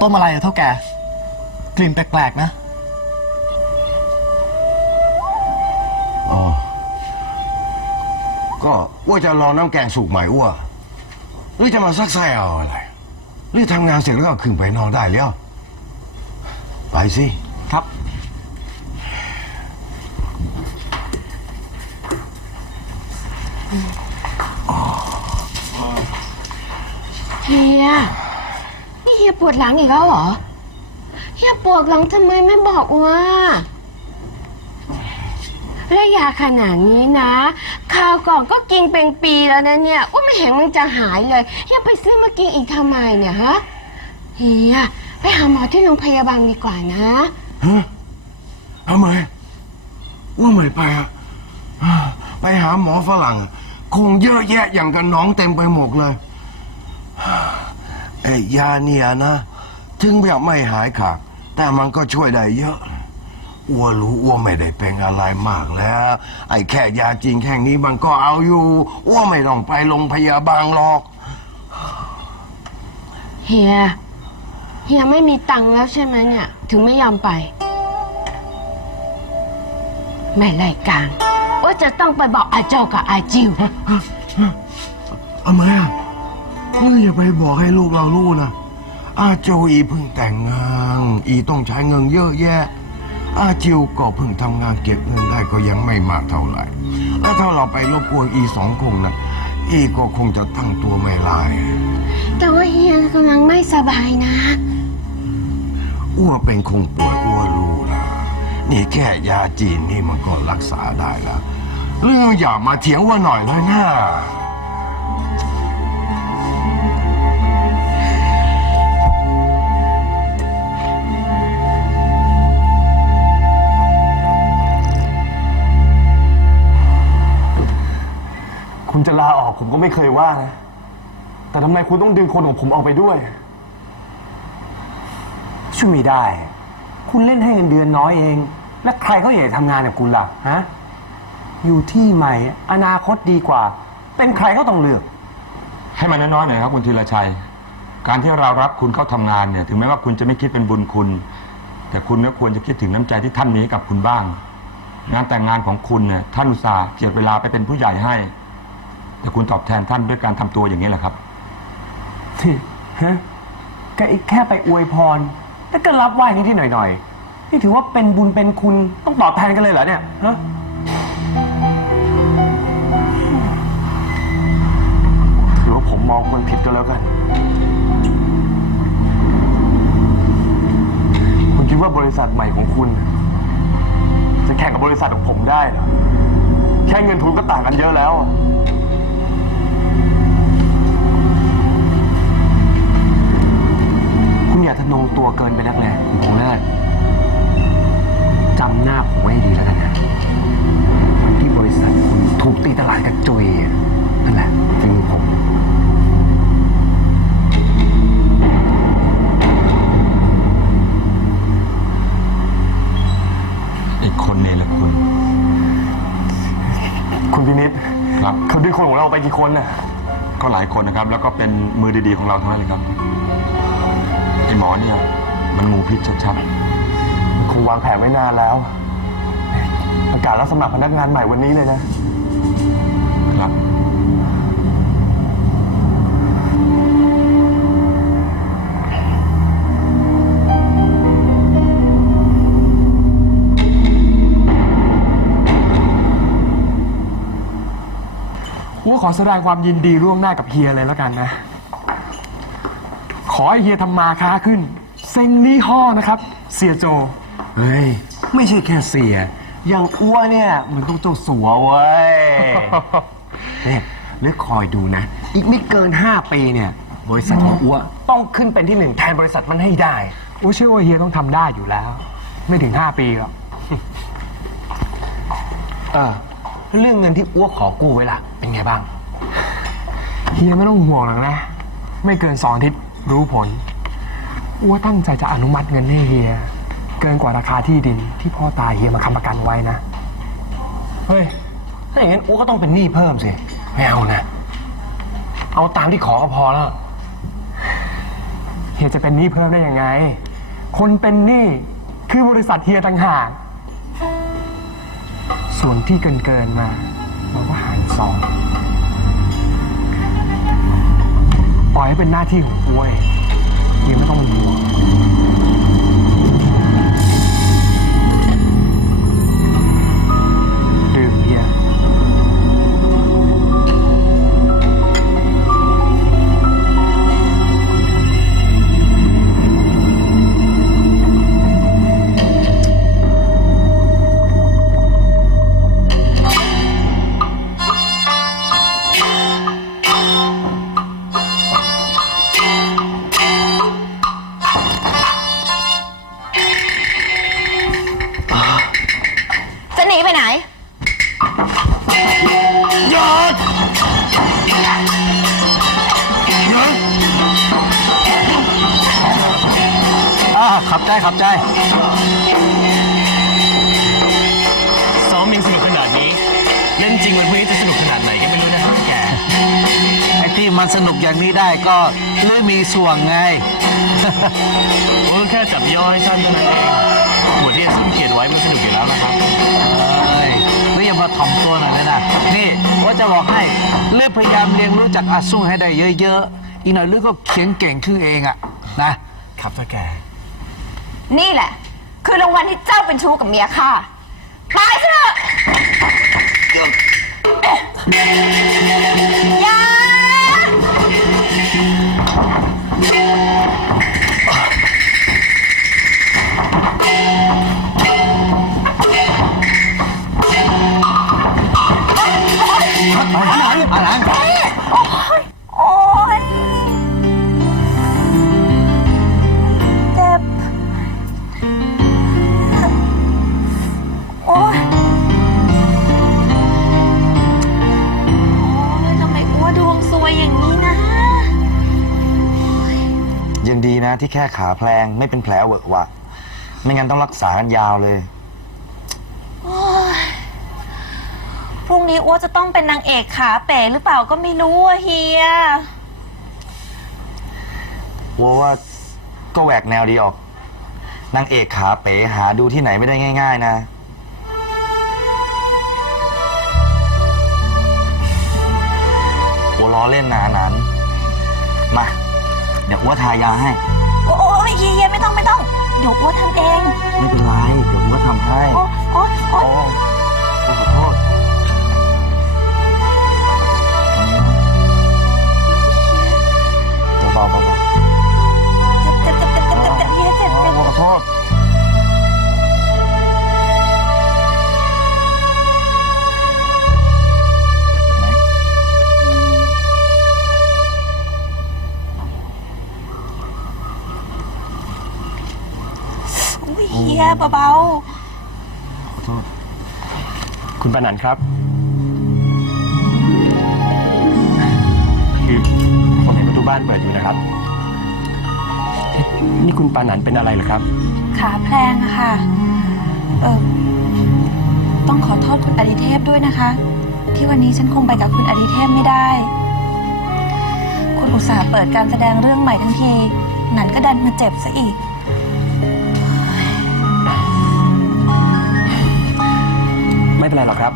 ต้มอะไรอะเท่าแก่ กลิ่นแปลกๆนะ อ๋อ ก็ว่าจะรอน้ำแกงสุกใหม่อ้วหรือจะมาซักไส้เอาอะไร หรือทำงานเสร็จแล้วก็ขึ้นไปนอนได้แล้ว ไปสิ ครับ เฮียนี่ เฮียปวดหลังอีกแล้วเหรอ เฮียปวดหลังทำไมไม่บอกว่าและยาขนาดนี้นะคราวก่อนก็กินเป็นปีแล้วนะเนี่ยว่าไม่เห็นมันจะหายเลยเฮียไปซื้อมากินอีกทำไมเนี่ยฮะเฮียไปหาหมอที่โรงพยาบาลดีกว่านะ ฮะทำไมว่าไม่ไปอะไปหาหมอฝรั่งอะคงเยอะแยะอย่างกับน้องเต็มไปหมดเลย ไอ้ยาเนี่ยนะ ถึงแบบไม่หายขาดแต่มันก็ช่วยได้เยอะอ้วรู้อ้วไม่ได้เป็นอะไรมากแล้ว ไอ้แค่ยาจริงแค่นี้มันก็เอาอยู่อ้วไม่ต้องไปโรงพยาบาลหรอก เฮีย เฮียไม่มีตังค์แล้วใช่ไหมเนี่ย ถึงไม่ยอมไป ไม่รายการว่าจะต้องไปบอกอาโจกับอาจิวทำไมอะ มึงอย่าไปบอกให้ลูกเรารู้นะอาโจอีเพิ่งแต่งงานอีต้องใช้เงินเยอะแยะ อาจิวก็เพิ่งทำงานเก็บเงินได้ก็ยังไม่มากเท่าไหร่แล้วถ้าเราไปรบกวนอีสองคนนะอีก็คงจะตั้งตัวไม่ได้แต่ว่าเฮียกำลังไม่สบายนะ อ้วเป็นคงป่วยอ้วรู้นะนี่แค่ยาจีนนี่มันก็รักษาได้แล้วเรื่องอย่ามาเถียงว่าหน่อยเลยนะ ไม่เคยว่านะ แต่ทำไมคุณต้องดึงคนของผมออกไปด้วย ช่วยไม่ได้ คุณเล่นให้เงินเดือนน้อยเอง และใครเขาอยากจะทำงานกับคุณล่ะฮะ อยู่ที่ใหม่ อนาคตดีกว่า เป็นใครก็ต้องเลือก ให้มันน้อยๆหน่อยครับคุณธีรชัย การที่เรารับคุณเข้าทำงานเนี่ย ถึงแม้ว่าคุณจะไม่คิดเป็นบุญคุณ แต่คุณก็ควรจะคิดถึงน้ำใจที่ท่านมีให้กับคุณบ้าง งานแต่งงานของคุณเนี่ยท่านอุตส่าห์เจียดเวลาไปเป็นผู้ใหญ่ให้ แต่คุณตอบแทนท่านด้วยการทำตัวอย่างนี้แหละครับ ที่ฮะก็อีกแค่ไปอวยพร แล้วก็รับไหว้นิดๆหน่อยๆ นี่ถือว่าเป็นบุญเป็นคุณต้องตอบแทนกันเลยเหรอเนี่ยฮะถือว่าผมมองคนผิดก็แล้วกัน คุณคิดว่าบริษัทใหม่ของคุณ จะแข่งกับบริษัทของผมได้เหรอแค่เงินทุนก็ต่างกันเยอะแล้วอะ คุณอย่าทะนงตัวเกินไปนักเลยคุณคงเลิศจำหน้าผมไว้ให้ดีแล้วกันนะวันที่บริษัทคุณถูกตีตลาดกระจุยอะนั่นแหละฝีมือผมอีกคนเนี่ยแหละคุณ คุณพินิษครับ เขาดึงคนของเราไปกี่คนน่ะ ก็หลายคนนะครับ แล้วก็เป็นมือดีๆของเราทั้งนั้นเลยครับไอ้ หมอเนี่ย มันงูพิษชัดคงวางแผนไว้นานแล้ว ประกาศรับสมัครพนักงานใหม่วันนี้เลยนะๆครับ ว่าขอแสดงความยินดีร่วงหน้ากับเฮียเลยแล้วกันนะ ขอให้เฮียทำมาค้าขึ้น เซ็งลี่ห้อนะครับ เสียโจ เฮ้ย ไม่ใช่แค่เสีย อย่างอ้วเนี่ย มันต้องเจ้าสัวเว้ย เนี่ยหรือคอยดูนะ อีกไม่เกิน 5 ปีเนี่ย บริษัทของอ้วต้องขึ้นเป็นที่หนึ่งแทนบริษัทมันให้ได้ โอ้เชื่อว่าเฮียต้องทำได้อยู่แล้ว ไม่ถึง 5 ปีหรอก เออเรื่องเงินที่อ้วขอกู้ไว้ล่ะ เป็นไงบ้าง เฮียไม่ต้องห่วงหรอกนะ ไม่เกินสองอาทิตย์ รู้ผลอ้วตั้งใจจะอนุมัติเงินให้เฮีย เกินกว่าราคาที่ดินที่พ่อตายเฮียมาค้ำประกันไว้นะ เฮ้ย ถ้าอย่างนั้นอ้วก็ต้องเป็นหนี้เพิ่มสิไม่เอานะ เอาตามที่ขอก็พอแล้ว เฮียจะเป็นหนี้เพิ่มได้ยังไง คนเป็นหนี้คือบริษัทเฮียต่างหาก ส่วนที่เกินเกินมา เราก็หารสอง ปล่อยให้เป็นหน้าที่ของกูเองยังไม่ต้องห่วง ใจขับใจ ซ้อมยังสนุกขนาดนี้ เล่นจริงวันพรุ่งนี้จะสนุกขนาดไหนก็ไม่รู้นะครับแก ไอ้ที่มันสนุกอย่างนี้ได้ก็เลือมีส่วงไงโอ้แค่จับย่อให้สั้นเท่านั้นเองบทที่ซุ่มเขียนไว้มันสนุกอยู่แล้วนะครับ เอ้ยลืออย่ามาถ่อมตัวหน่อยเลยนะ นี่ว่าจะบอกให้เลือพยายามเรียนรู้จากอาซุ่งให้ได้เยอะๆ อีกหน่อยเลือก็เขียนเก่งขึ้นเองอะนะ ครับท่าแก นี่แหละ คือรางวัลที่เจ้าเป็นชู้กับเมียข้าตายซะเถอะอย่ ที่แค่ขาแพลงไม่เป็นแผลเวอะหวะ ไม่งั้นต้องรักษากันยาวเลยพรุ่งนี้อ้วจะต้องเป็นนางเอกขาเป๋หรือเปล่าก็ไม่รู้อะเฮียว่าว่าก็แหวกแนวดีออก นางเอกขาเป๋หาดูที่ไหนไม่ได้ง่าย ๆ นะ วัวล้อเล่นนานั้นมา เดี๋ยววัวทายาให้ โอ้ยเฮียไม่ต้องไม่ต้อง เดี๋ยวอ้วทำเอง ไม่เป็นไร เดี๋ยววัวทำให้โอ้โอ้โอ้โอ้ ขอโทษ เฮียเบาคุณปานันท์ครับ คือผมเห็นประตูบ้านเปิดอยู่นะครับเอ๊ะนี่คุณปานันท์เป็นอะไรเหรอครับ ๆ ขาแพลงอะค่ะ เออต้องขอโทษคุณอดิเทพด้วยนะคะ ที่วันนี้ฉันคงไปกับคุณอดิเทพไม่ได้ คุณอุตส่าห์เปิดการแสดงเรื่องใหม่ทั้งที หนันก็ดันมาเจ็บซะอีก ไม่เป็นไรหรอกครับ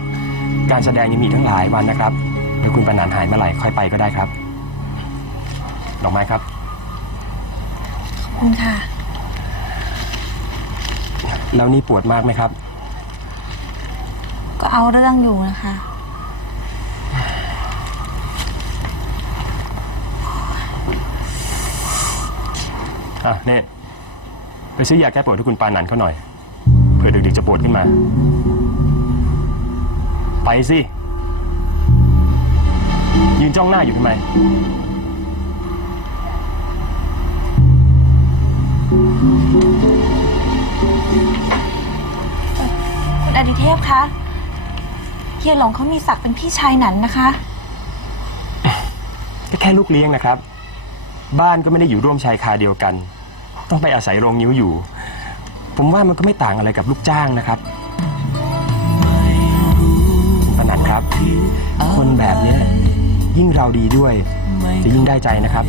การแสดงยังมีอีกทั้งหลายวันนะครับเดี๋ยวคุณปานันท์หายเมื่อไหร่ค่อยไปก็ได้ครับดอกไม้ครับขอบคุณค่ะ แล้วนี่ปวดมากไหมครับ ก็เอาเรื่องอยู่นะคะ อะเน่ไปซื้อยาแก้ปวดให้คุณปานันท์เขาหน่อยเผื่อดึกๆจะปวดขึ้นมา ไปสิ ยืนจ้องหน้าอยู่ทำไม คุณอดิเทพคะเฮียหลงเขามีศักดิ์เป็นพี่ชายหนันนะคะ ก็แค่ลูกเลี้ยงนะครับ บ้านก็ไม่ได้อยู่ร่วมชายคาเดียวกัน ต้องไปอาศัยโรงนิ้วอยู่ ผมว่ามันก็ไม่ต่างอะไรกับลูกจ้างนะครับ คนแบบนี้ยิ่งเราดีด้วย จะยิ่งได้ใจนะครับ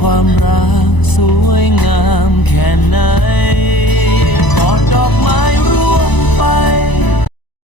ความรักสวยงามแค่ไหน